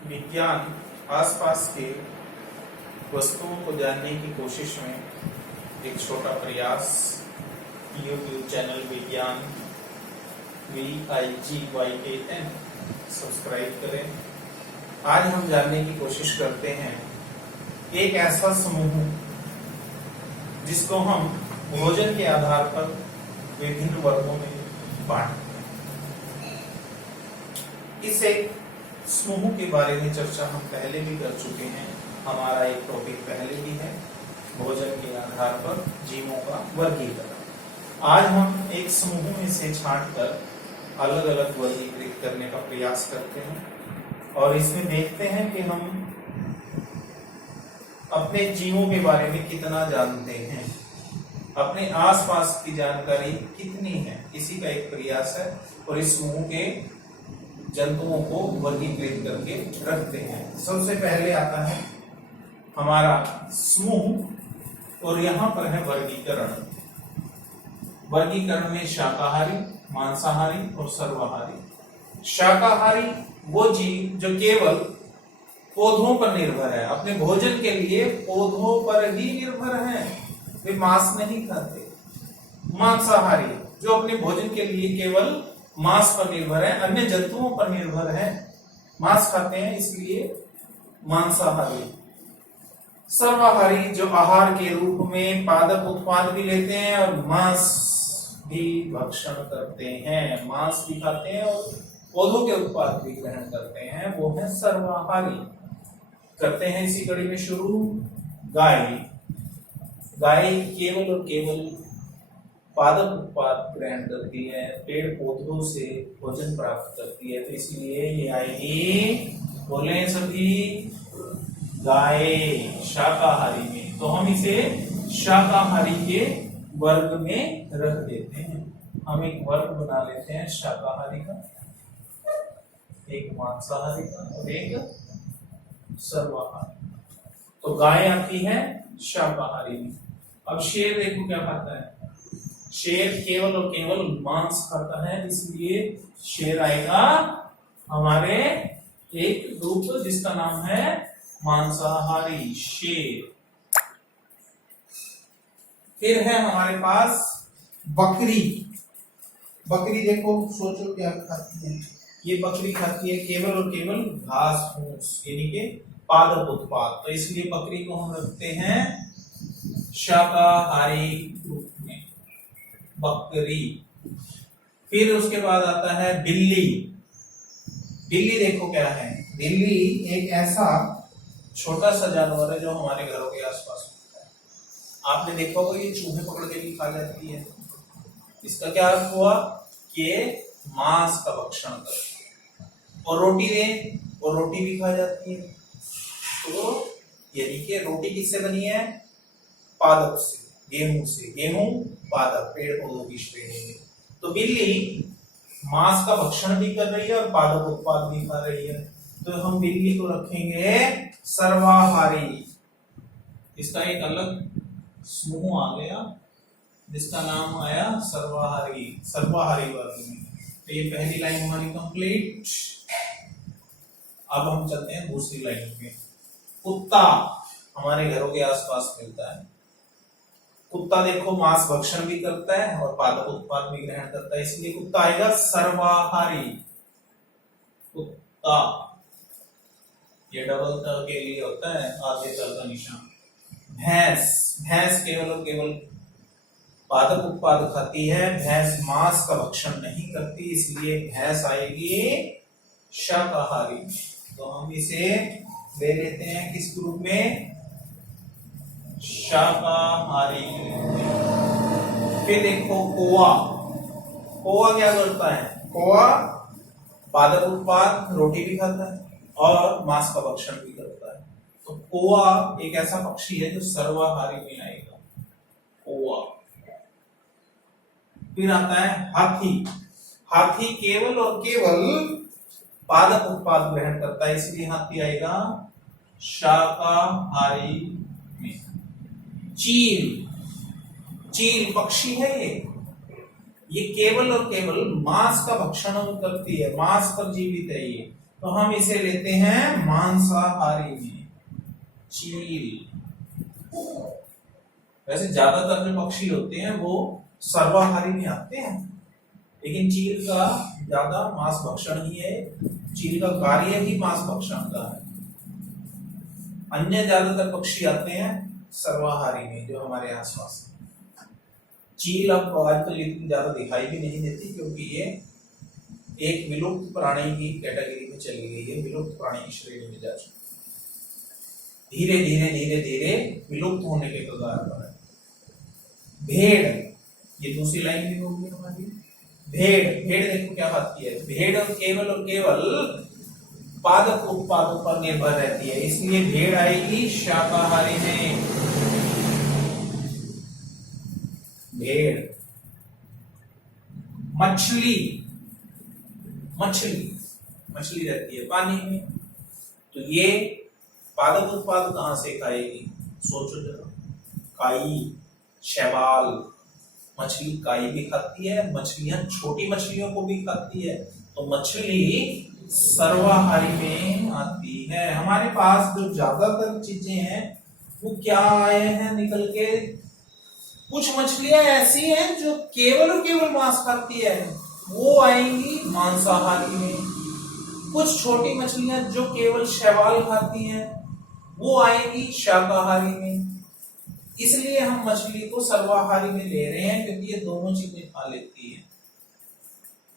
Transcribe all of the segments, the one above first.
विज्ञान आसपास के वस्तुओं को जानने की कोशिश में एक छोटा प्रयास यूट्यूब चैनल विज्ञान VIGYAN सब्सक्राइब करें। आज हम जानने की कोशिश करते हैं एक ऐसा समूह जिसको हम भोजन के आधार पर विभिन्न वर्गों में बांटते हैं। इस एक समूह के बारे में चर्चा हम पहले भी कर चुके हैं। हमारा एक टॉपिक पहले भी है, भोजन के आधार पर जीवों का वर्गीकरण। आज हम एक समूह में से छांटकर अलग अलग वर्गीकृत करने का प्रयास करते हैं और इसमें देखते हैं कि हम अपने जीवों के बारे में कितना जानते हैं, अपने आसपास की जानकारी कितनी है, इसी का एक प्रयास है। और इस समूह के जंतुओं को वर्गीकृत करके रखते हैं। सबसे पहले आता है हमारा समूह और यहाँ पर है वर्गीकरण। वर्गीकरण में शाकाहारी, मांसाहारी और सर्वाहारी। शाकाहारी वो जीव जो केवल पौधों पर निर्भर है, अपने भोजन के लिए पौधों पर ही निर्भर है, वे मांस नहीं खाते। मांसाहारी जो अपने भोजन के लिए केवल मांस पर निर्भर है, अन्य जंतुओं पर निर्भर है, मांस खाते हैं इसलिए मांसाहारी। सर्वाहारी जो आहार के रूप में पादप उत्पाद भी लेते हैं और मांस भी भक्षण करते हैं, मांस भी खाते हैं और पौधों के उत्पाद भी ग्रहण करते हैं, वो है सर्वाहारी। करते हैं इसी कड़ी में शुरू गाय। गाय केवल और केवल पादप उत्पाद ग्रहण करती है, पेड़ पौधों से भोजन प्राप्त करती है, तो इसलिए ये आएगी, बोले सभी, गाय शाकाहारी में। तो हम इसे शाकाहारी के वर्ग में रख देते हैं। हम एक वर्ग बना लेते हैं शाकाहारी का, एक मांसाहारी का और एक सर्वाहारी। तो गाय आती है शाकाहारी में। अब शेर देखो क्या खाता है। शेर केवल और केवल मांस खाता है, इसलिए शेर आएगा हमारे एक रूप जिसका नाम है मांसाहारी, शेर। फिर है हमारे पास बकरी। बकरी देखो, सोचो क्या खाती है। ये बकरी खाती है केवल और केवल घास फूस यानी के पादप उत्पाद, तो इसलिए बकरी को हम रखते हैं शाकाहारी रूप में, बकरी। फिर उसके बाद आता है बिल्ली। बिल्ली देखो क्या है। बिल्ली एक ऐसा छोटा सा जानवर है जो हमारे घरों के आसपास होता है। आपने देखा होगा ये चूहे पकड़ के भी खा जाती है। इसका क्या अर्थ हुआ कि मांस का भक्षण करती है। और रोटी दे और रोटी भी खा जाती है। तो यानी कि रोटी किससे बनी है? पादप से, गेहूं से। गेहूं पादप, पेड़ पौधों की श्रेणी में। तो बिल्ली मांस का भक्षण भी कर रही है और पादप उत्पाद भी खा रही है, तो हम बिल्ली को रखेंगे सर्वाहारी। इसका एक अलग समूह आ गया जिसका नाम आया सर्वाहारी, सर्वाहारी वर्ग में। तो ये पहली लाइन हमारी कंप्लीट। अब हम चलते हैं दूसरी लाइन पे। कुत्ता हमारे घरों के आसपास मिलता है। कुत्ता देखो मांस भक्षण भी करता है और पादप उत्पाद भी ग्रहण करता है, इसलिए कुत्ता आएगा सर्वाहारी। कुत्ता ये डबल तल के लिए होता है, आधे तल का निशान। भैंस, भैंस केवल और केवल पादप उत्पाद खाती है, भैंस मांस का भक्षण नहीं करती, इसलिए भैंस आएगी शाकाहारी। तो हम इसे ले लेते हैं किस ग्रुप में? शाकाहारी। फिर देखो कौवा। कौवा क्या करता है? कौवा पादप उत्पाद, रोटी भी खाता है और मांस का भक्षण भी करता है। तो कौवा एक ऐसा पक्षी है जो सर्वाहारी में आएगा, कौवा। फिर आता है हाथी। हाथी केवल और केवल पादप उत्पाद ग्रहण करता है, इसलिए हाथी आएगा शाकाहारी में। चील, चील पक्षी है ये केवल और केवल मांस का भक्षण करती है, मांस पर जीवित है ये, तो हम इसे लेते हैं मांसाहारी में, चील। वैसे ज्यादातर जो पक्षी होते हैं वो सर्वाहारी में आते हैं, लेकिन चील का ज्यादा मांस भक्षण ही है, चील का कार्य ही मांस भक्षण का है। अन्य ज्यादातर पक्षी आते हैं सर्वाहारी में जो हमारे आसपास। चील अब आजकल इतनी ज्यादा दिखाई भी नहीं देती, क्योंकि ये एक विलुप्त प्राणी की कैटेगरी में चली गई है, विलुप्त प्राणी की श्रेणी में जा चुकी है, धीरे धीरे धीरे धीरे विलुप्त होने के कगार पर है। भेड़, ये दूसरी लाइन भी होगी हमारी। भेड़, भेड़ देखो क्या खाती है। भेड़ और केवल पादप उत्पादों पर निर्भर रहती है, इसलिए भेड़ आएगी शाकाहारी में। भेड़। मछली, मछली मछली रहती है पानी में, तो ये पादप उत्पाद कहां से खाएगी, सोचो जरा। काई, शैवाल, मछली काई भी खाती है, मछलियां छोटी मछलियों को भी खाती है, तो मछली सर्वाहारी में आती है। हमारे पास जो ज्यादातर चीजें हैं वो क्या आए हैं निकल के, कुछ मछलियां ऐसी हैं जो केवल और केवल मांस खाती है, वो आएंगी मांसाहारी में। कुछ छोटी मछलियां जो केवल शैवाल खाती हैं वो आएंगी शाकाहारी में। इसलिए हम मछली को सर्वाहारी में ले रहे हैं, क्योंकि ये दोनों चीजें खा लेती है,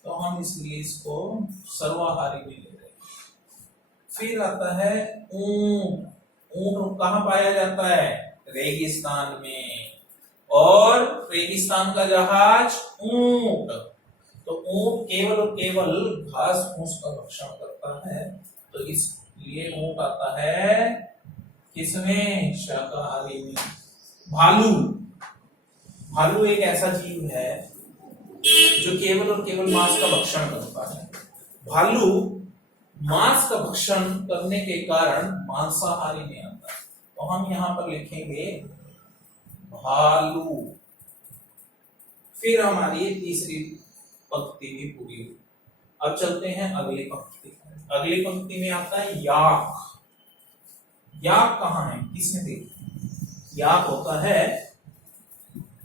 तो हम इसलिए इसको सर्वाहारी में ले रहे हैं। फिर आता है ऊंट। ऊंट कहां पाया जाता है, रेगिस्तान में, और रेगिस्तान का जहाज ऊंट। तो ऊंट केवल और केवल घास फूस का भक्षण करता है, तो इसलिए ऊंट आता है किसमें, शाकाहारी में। भालू, भालू एक ऐसा जीव है जो केवल और केवल मांस का भक्षण करता है। भालू मांस का भक्षण करने के कारण मांसाहारी में आता है, तो हम यहां पर लिखेंगे भालू। फिर हमारी तीसरी पंक्ति भी पूरी हुई। अब चलते हैं अगली पंक्ति। अगली पंक्ति में आता है याक। याक कहां है, किसने देखा। याक होता है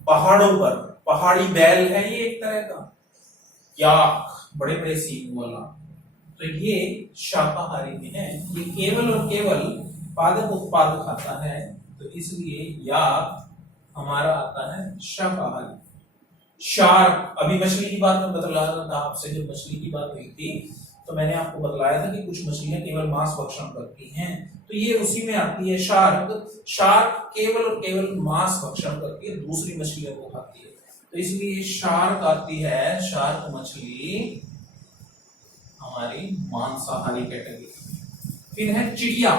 पहाड़ों पर, पहाड़ी बैल है ये एक तरह का, याक बड़े बड़े सींग वाला, तो ये शाकाहारी में है। ये केवल और केवल पादप उत्पाद खाता है, तो इसलिए याक हमारा आता है शाकाहारी। शार्क, अभी मछली की बात में बतला रहा था आपसे, जब मछली की बात हुई थी तो मैंने आपको बतलाया था कि कुछ मछलियां केवल मांस भक्षण करती हैं, तो ये उसी में आती है शार्क। शार्क केवल और केवल मांस भक्षण करके दूसरी मछलियों को खाती है, तो इसलिए शार्क आती है, शार्क मछली हमारी मांसाहारी कैटेगरी। फिर है चिड़िया।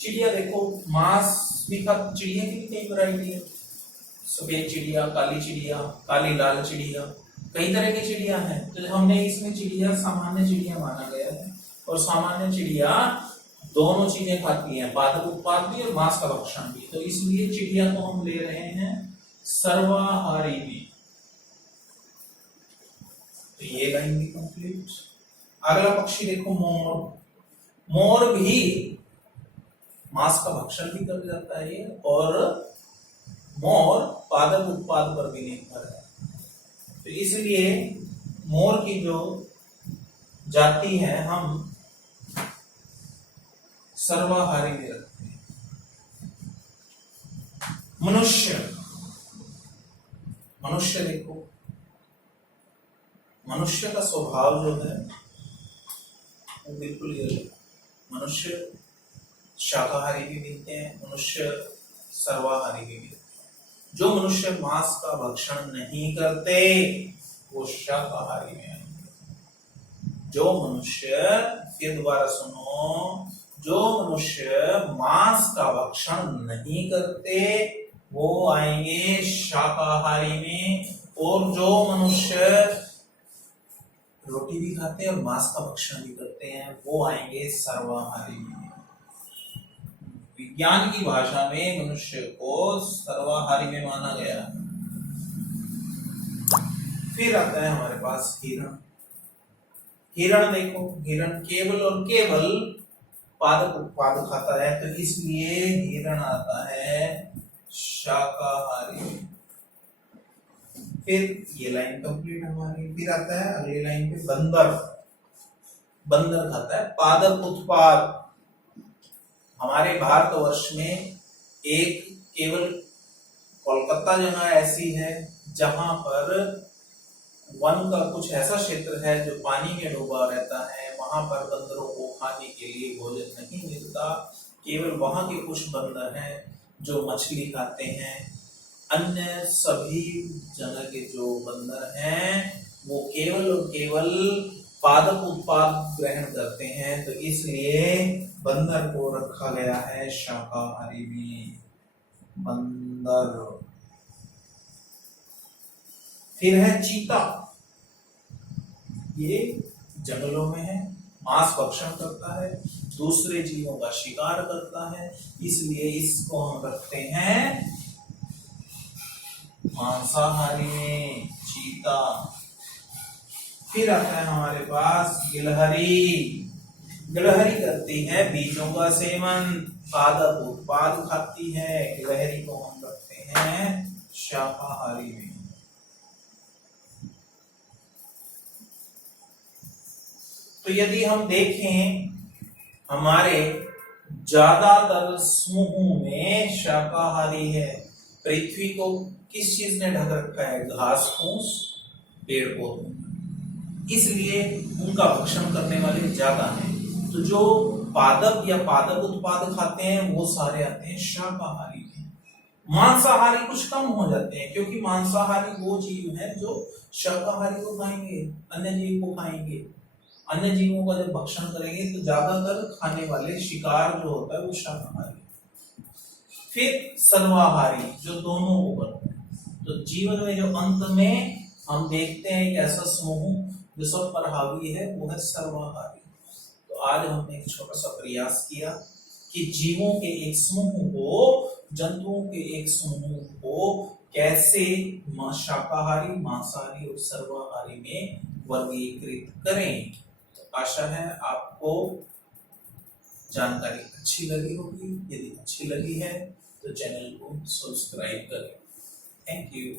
चिड़िया देखो मांस भी खा, चिड़िया की भी कई वैरायटी है, सफेद चिड़िया, काली चिड़िया, काली लाल चिड़िया, कई तरह की चिड़िया हैं। तो हमने इसमें चिड़िया सामान्य चिड़िया माना गया है, और सामान्य चिड़िया दोनों चीजें खाती हैं, पादप उत्पाद भी और मांस का भक्षण भी, तो इसलिए चिड़िया को हम ले रहे हैं सर्वाहारी में। तो ये लाइन भी कंप्लीट। अगला पक्षी देखो मोर। मोर भी मांस का भक्षण भी कर जाता है, और मोर पादप उत्पाद पर भी निर्भर है, तो इसलिए मोर की जो जाति है हम सर्वाहारी में रखते हैं। मनुष्य, मनुष्य देखो, मनुष्य का स्वभाव जो है वो बिल्कुल ये है। मनुष्य शाकाहारी भी मिलते हैं, मनुष्य सर्वाहारी भी मिलते हैं। जो मनुष्य मांस का भक्षण नहीं करते वो शाकाहारी में आएंगे। जो मनुष्य, फिर दोबारा सुनो, जो मनुष्य मांस का भक्षण नहीं करते वो आएंगे शाकाहारी में, और जो मनुष्य रोटी भी खाते हैं और मांस का भक्षण भी करते हैं वो आएंगे सर्वाहारी में। विज्ञान की भाषा में मनुष्य को सर्वाहारी में माना गया। फिर आता है हमारे पास हिरण। हिरण देखो, हिरण केवल और केवल पादप उत्पाद खाता है, तो इसलिए हिरण आता है शाकाहारी। फिर ये लाइन कंप्लीट हमारी। फिर आता है अगली लाइन पे बंदर। बंदर खाता है पादप उत्पाद। हमारे भारतवर्ष में एक केवल कोलकाता जगह ऐसी है जहां पर वन का कुछ ऐसा क्षेत्र है जो पानी में डूबा रहता है, वहां पर बंदरों को खाने के लिए भोजन नहीं मिलता। केवल वहां के कुछ बंदर हैं जो मछली खाते हैं। अन्य सभी जगह के जो बंदर हैं वो केवल और केवल पादप उत्पाद ग्रहण करते हैं, तो इसलिए बंदर को रखा गया है शाकाहारी में। बंदर। फिर है चीता। ये जंगलों में है, मांस भक्षण करता है, दूसरे जीवों का शिकार करता है, इसलिए इसको हम रखते हैं मांसाहारी में, चीता। फिर आता है हमारे पास गिलहरी। गिलहरी करती है बीजों का सेवन, पादप उत्पाद खाती है, गिलहरी को हम रखते हैं शाकाहारी में। तो यदि हम देखें हमारे ज्यादातर समूह में शाकाहारी है। पृथ्वी को किस चीज ने ढक रखा है? घास फूस, पेड़ पौधों, इसलिए उनका भक्षण करने वाले ज्यादा हैं। तो जो पादप या पादप उत्पाद खाते हैं वो सारे आते हैं शाकाहारी में। मांसाहारी कुछ कम हो जाते हैं, क्योंकि मांसाहारी वो जीव हैं जो शाकाहारी को खाएंगे, अन्य जीव को खाएंगे। अन्य जीवों का जब भक्षण करेंगे तो ज्यादातर खाने वाले शिकार जो होता है वो शाकाहारी। फिर सर्वाहारी, जो दोनों को करते हैं। तो जीवन में जो अंत में हम देखते हैं एक ऐसा समूह जो सब पर हावी है, वो है सर्वाहारी। तो आज हमने एक छोटा सा प्रयास किया कि जीवों के एक समूह को, जंतुओं के एक समूह को कैसे शाकाहारी, मांसाहारी और सर्वाहारी में वर्गीकृत करें। तो आशा है आपको जानकारी अच्छी लगी होगी। यदि अच्छी लगी है तो चैनल को सब्सक्राइब करें। Thank you.